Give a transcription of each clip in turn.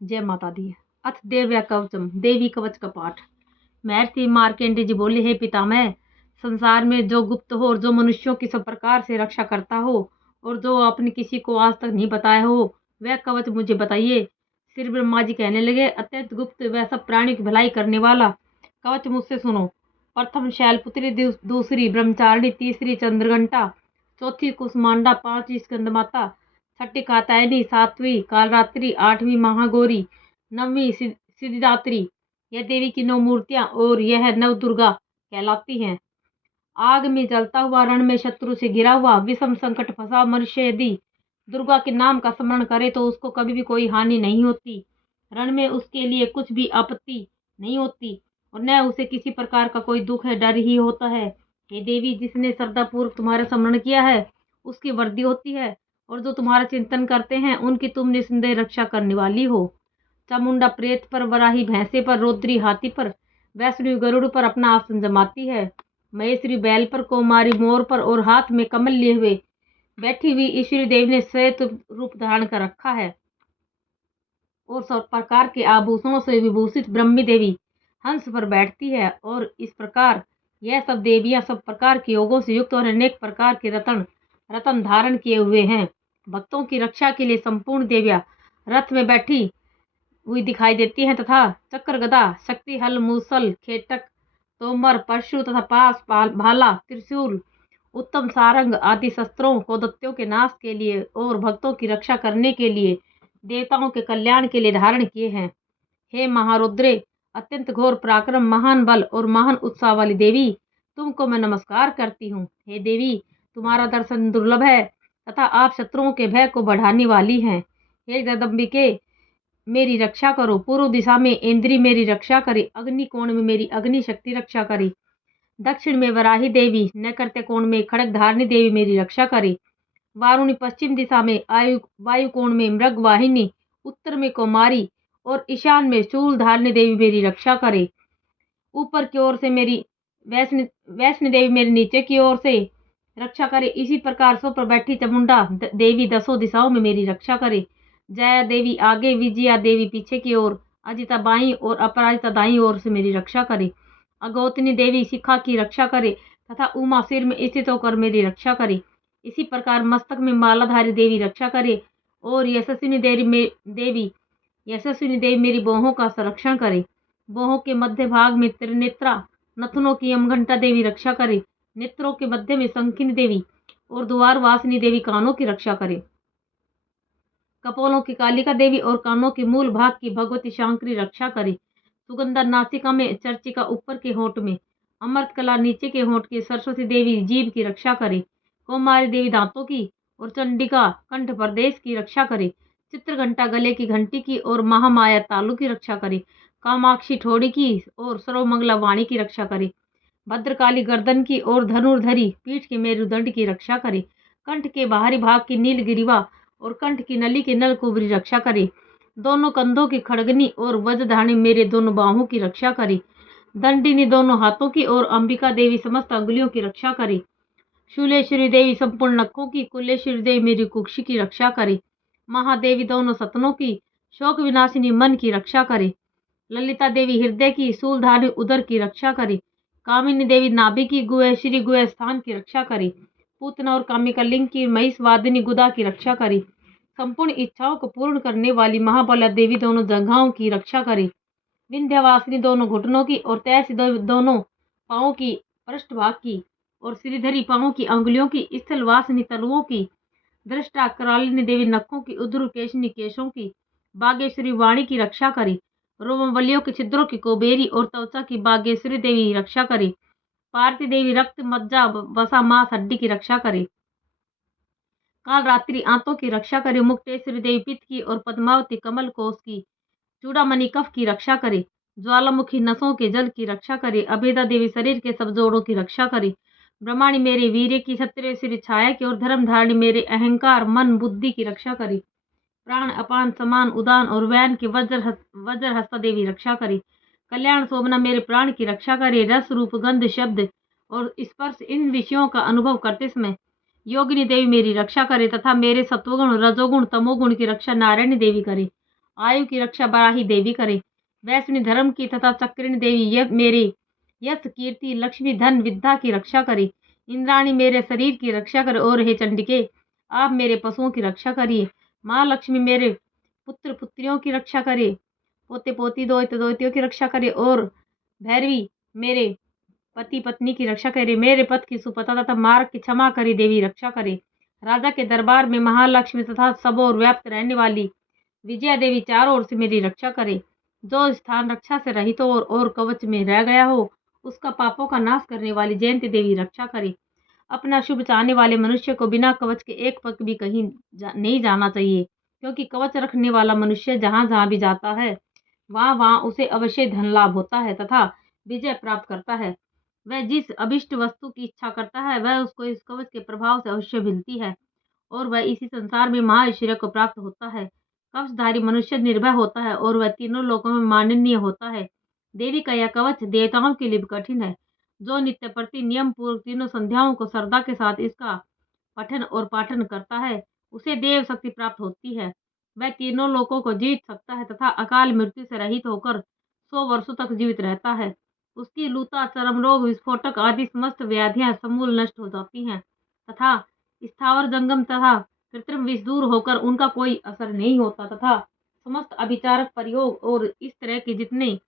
जय माता दी। अथ देव्या कवचम, देवी कवच का पाठ। महर्षि मार्केंडेय जी बोले, हे पितामह, संसार में जो गुप्त हो और जो मनुष्यों की सब प्रकार से रक्षा करता हो और जो आपने किसी को आज तक नहीं बताया हो, वह कवच मुझे बताइए। श्री ब्रह्मा जी कहने लगे, अत्यंत गुप्त वह सब प्राणी की भलाई करने वाला कवच मुझसे सुनो। प्रथम शैलपुत्री, दूसरी ब्रह्मचारिणी, तीसरी चंद्रघंटा, चौथी कुसमांडा, पांचवी स्कंदमाता, छठी कात्यायनी, सातवीं कालरात्रि, आठवीं महागौरी, नववीं सिद्धिदात्री। यह देवी की 9 मूर्तियां और यह नव दुर्गा कहलाती हैं। आग में जलता हुआ, रण में शत्रु से घिरा हुआ, विषम संकट फंसा मनुष्य यदि दुर्गा के नाम का स्मरण करे तो उसको कभी भी कोई हानि नहीं होती। रण में उसके लिए कुछ भी आपत्ति नहीं होती और न उसे किसी प्रकार का कोई दुख है, डर ही होता है। हे देवी, जिसने श्रद्धापूर्वक तुम्हारा स्मरण किया है उसकी वृद्धि होती है और जो तुम्हारा चिंतन करते हैं उनकी तुम निस्संदेह रक्षा करने वाली हो। चामुंडा प्रेत पर, वराही भैंसे पर, रौद्री हाथी पर, वैष्णवी गरुड़ पर अपना आसन जमाती है। महेश्वरी बैल पर, कौमारी मोर पर और हाथ में कमल लिए हुए बैठी हुई ईश्वरी देवी ने श्वेत रूप धारण कर रखा है और सब प्रकार के आभूषणों से विभूषित ब्रह्मी देवी हंस पर बैठती है। और इस प्रकार यह सब देवियां सब प्रकार के योगों से युक्त और अनेक प्रकार के रतन धारण किए हुए हैं। भक्तों की रक्षा के लिए संपूर्ण देवियां रथ में बैठी हुई दिखाई देती हैं तथा चक्र, गदा, शक्ति, हल, मूसल, खेटक, तोमर, परशु तथा पास, भाला, त्रिशूल, उत्तम सारंग आदि शस्त्रों को दैत्यों के नाश के लिए और भक्तों की रक्षा करने के लिए, देवताओं के कल्याण के लिए धारण किए हैं। हे महारुद्रे, अत्यंत घोर पराक्रम, महान बल और महान उत्साह वाली देवी, तुमको मैं नमस्कार करती हूँ। हे देवी, तुम्हारा दर्शन दुर्लभ है तथा आप शत्रुओं के भय को बढ़ाने वाली हैं। हे जगदम्बिके, मेरी रक्षा करो। पूर्व दिशा में इंद्री मेरी रक्षा करे, अग्नि कोण में मेरी अग्नि शक्ति रक्षा करे, दक्षिण में वराही देवी, नैऋत्य कोण में खड़ग धारणी देवी मेरी रक्षा करे, वारुणी पश्चिम दिशा में वायु कोण में मृग वाहिनी, उत्तर में कौमारी और ईशान में शूल धारणी देवी मेरी रक्षा करे। ऊपर की ओर से मेरी वैष्णो देवी मेरी नीचे की ओर से रक्षा करे। इसी प्रकार सो पर बैठी चामुंडा देवी दसों दिशाओं में मेरी रक्षा करे। जया देवी आगे, विजया देवी पीछे की ओर, अजिता बाई और अपराजिता दाई ओर से मेरी रक्षा करे। अगौतनी देवी शिखा की रक्षा करे तथा उमा सिर में स्थित होकर मेरी रक्षा करे। इसी प्रकार मस्तक में मालाधारी देवी रक्षा करे और यशस्विनी देवी मेरी बाहों का संरक्षण करे। बाहों के मध्य भाग में त्रिनेत्रा, नथनों की यमघंटा देवी रक्षा करे। नेत्रों के मध्य में शंखिनी देवी और द्वार वासिनी देवी कानों की रक्षा करे। कपोलों की कालिका देवी और कानों के मूल भाग की भगवती शांकरी रक्षा करे। सुगंधा नासिका में, चर्चिका ऊपर के होंठ में, अमृत कला नीचे के होंठ की सरस्वती देवी जीभ की रक्षा करे। कौमारी देवी दांतों की और चंडिका कंठ प्रदेश की रक्षा करे। चित्रघंटा गले की घंटी की और महामाया तालु की रक्षा करे। कामाक्षी ठोड़ी की और सर्वमंगला वाणी की रक्षा करे। भद्रकाली गर्दन की और धनुर्धरी पीठ के मेरुदंड की रक्षा करे। कंठ के बाहरी भाग की नीलगिरीवा और कंठ की नली के नलकुबरी रक्षा करे। दोनों कंधों की खड़गनी और वज्रधारणी मेरे दोनों बाहों की रक्षा करे। दंडिनी दोनों हाथों की और अंबिका देवी समस्त अंगुलियों की रक्षा करे। शूलेश्वरी देवी संपूर्ण नखों की, कुलेश्वरी देवी मेरी कुक्षी की रक्षा करे। महादेवी दोनों सतनों की, शोक विनाशिनी मन की रक्षा करे। ललिता देवी हृदय की, शूलधारी उदर की रक्षा करे। कामिनी देवी नाभि की, गुहेश्वरी गुह स्थान की रक्षा करे। पूतना और कामिका लिंग की, महिषवादिनी गुदा की रक्षा करे। संपूर्ण इच्छाओं को पूर्ण करने वाली महाबला देवी दोनों जंघाओं की रक्षा करे। विंध्यवासिनी दोनों घुटनों की और तैसी दोनों पांवों की, पृष्ठभाग की और श्रीधरी पांवों की अंगुलियों की, स्थलवासिनी तलुओं की, दृष्टा करालिनी देवी नखों की, उद्रुकेशनी केशों की, बागेश्वरी वाणी की रक्षा करे। रोमवलियों के छिद्रों की कुबेरी और त्वचा की बागेश्वरी देवी रक्षा करे। पार्वती देवी रक्त, मज्जा, वसा, मांस, हड्डी की रक्षा करे। काल रात्रि आंतों की रक्षा करे। मुक्तेश्वरी देवी पित्त की और पद्मावती कमल कोष की, चूड़ामणि कफ की रक्षा करे। ज्वालामुखी नसों के जल की रक्षा करे। अभेदा देवी शरीर के सब जोड़ों की रक्षा करे। ब्रह्माणी मेरे वीर्य की, क्षत्रिय श्री छाया की और धर्मधारिणी मेरे अहंकार, मन, बुद्धि की रक्षा करे। प्राण, अपान, समान, उदान और वैन की वज्रहस्ता देवी रक्षा करे। कल्याण शोभना मेरे प्राण की रक्षा करे। रस, रूप, गंध, शब्द और स्पर्श इन विषयों का अनुभव करते समय योगिनी देवी मेरी रक्षा करे तथा मेरे सत्वगुण, रजोगुण, तमोगुण की रक्षा नारायणी देवी करे। आयु की रक्षा बराही देवी करे। वैष्णवी धर्म की तथा चक्रिणी देवी मेरे यश कीर्ति लक्ष्मी धन विद्या की रक्षा करे। इंद्राणी मेरे शरीर की रक्षा करे और हे चंडिके आप मेरे पशुओं की रक्षा करिए। माँ लक्ष्मी मेरे पुत्र पुत्रियों की रक्षा करे, पोते पोती दोहित दोहितियों की रक्षा करे और भैरवी मेरे पति पत्नी की रक्षा करे। मेरे पथ की सुपथा तथा मार्ग की क्षमा करे देवी रक्षा करे। राजा के दरबार में महालक्ष्मी तथा सब ओर व्याप्त रहने वाली विजया देवी चारों ओर से मेरी रक्षा करे। जो स्थान रक्षा से रहित हो और कवच में रह गया हो उसका पापों का नाश करने वाली जयंती देवी रक्षा करे। अपना शुभ चाहने वाले मनुष्य को बिना कवच के एक पग भी कहीं नहीं जाना चाहिए, क्योंकि कवच रखने वाला मनुष्य जहाँ जहाँ भी जाता है वहाँ वहाँ उसे अवश्य धन लाभ होता है तथा विजय प्राप्त करता है। वह जिस अभिष्ट वस्तु की इच्छा करता है वह उसको इस कवच के प्रभाव से अवश्य मिलती है और वह इसी संसार में महाऐश्वर्य को प्राप्त होता है। कवचधारी मनुष्य निर्भय होता है और वह तीनों लोकों में माननीय होता है। देवी का यह कवच देवताओं के लिए भी कठिन है। जो नित्य प्रति नियम पूर्वक तीनों संध्याओं को श्रद्धा के साथ इसका पठन और पाठन करता है उसे देव शक्ति प्राप्त होती है। वह तीनों लोकों को जीत सकता है तथा अकाल मृत्यु से रहित होकर 100 वर्षों तक जीवित रहता है। उसकी लूता चर्म रोग विस्फोटक आदि समस्त व्याधियां समूल नष्ट हो जाती हैं तथा स्थावर जंगम तथा कृत्रिम विष दूर होकर उनका कोई असर नहीं होता तथा समस्त अभिचारक प्रयोग और इस तरह के जितने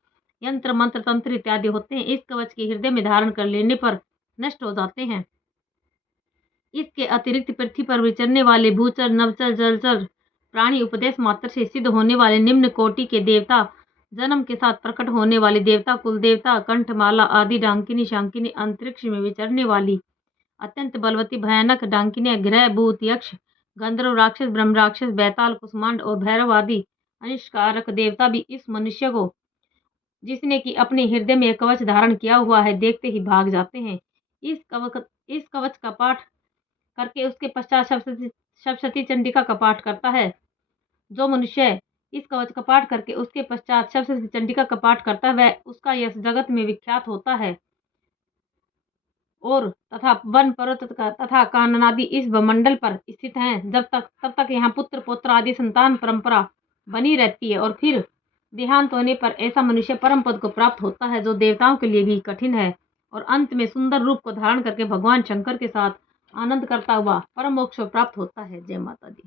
यंत्र मंत्र तंत्र इत्यादि होते हैं इस कवच के हृदय में धारण कर लेने पर नष्ट हो जाते हैं। इसके अतिरिक्त पृथ्वी पर विचरने वाले भूचर नवचर जलचर प्राणी उपदेश मात्र से सिद्ध होने वाले निम्न कोटि के देवता जन्म के साथ प्रकट होने वाले देवता कुल देवता कंठमाला आदि डांकिनी शांकिनी अंतरिक्ष में विचरने वाली अत्यंत बलवती भयानक डांकिनी ग्रह भूत यक्ष गंधर्व राक्षस ब्रह्म राक्षस बैताल कुष्मांड और भैरव आदि अनिष्कारक देवता भी इस मनुष्य को जिसने कि अपने हृदय में कवच धारण किया हुआ है देखते ही भाग जाते हैं। इस कवच का पाठ करके उसके पश्चात सप्तशती चंडिका का पाठ करता है। जो मनुष्य इस कवच का पाठ करके उसके पश्चात सप्तशती चंडिका का पाठ करता है वह उसका यश जगत में विख्यात होता है और तथा वन पर्वत तथा कानन आदि इस भूमंडल पर स्थित हैं तब तक यहाँ पुत्र पौत्र आदि संतान परंपरा बनी रहती है और फिर देहांत होने पर ऐसा मनुष्य परम पद को प्राप्त होता है जो देवताओं के लिए भी कठिन है और अंत में सुंदर रूप को धारण करके भगवान शंकर के साथ आनंद करता हुआ परम मोक्ष प्राप्त होता है। जय माता दी।